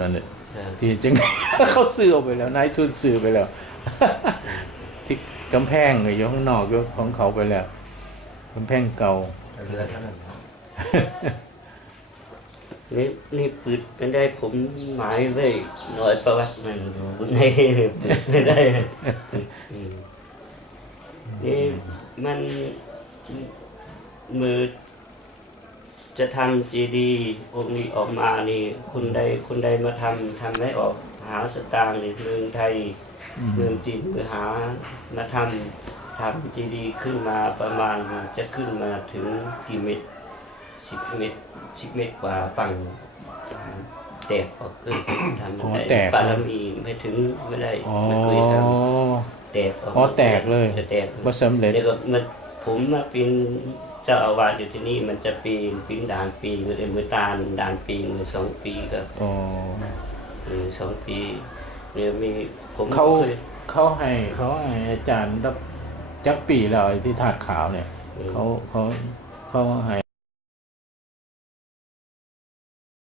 นั่นแหละครับที่จังเขาซื้อออกไปแล้วนายทุนซื้อไปแล้ว ที่กำแพงอยู่ข้างนอกอยู่ของเขาไปแล้วกำแพงเก่าเรือเท่านั้นนะนี่นี่ปืดไม่ได้ผมหมายไว้หน่อยประวัติมันอยู่ในปืดไม่ได้อืมนี่มันมือ จะทำจีดีองค์นี้ออกมานี่คุณใดคุณใดมาทำทำให้ออกหาสตางค์ในเมืองไทยอืมเมืองจีนมือหามาทำทำจีดีขึ้นมาประมาณจะขึ้นมาถึงกี่เมตรสิบเมตรสิบเมตรกว่าฝั่งแตกออกเกินทำอ๋อไม่แตได้กปารมีไม่ถึงไม่ได้อ๋อไม่เคยทำแตกออกอ๋อแตกเลยจะแตกบ่สำเร็จเดี๋ยวก็มันผมมาเป็นเจ้าอาวาสอยู่ที่นี่มันจะปีนปีนด่านปีมือมือตาลด่านปีมือสองปีครับอ๋อเออสองปีเนี่ยมีผมเขาคยเขาให้เขาให้อาจารย์รับจักปีแล้วไอ้ที่ถาดขาวเนี่ยอืมเขาเขาเขาให้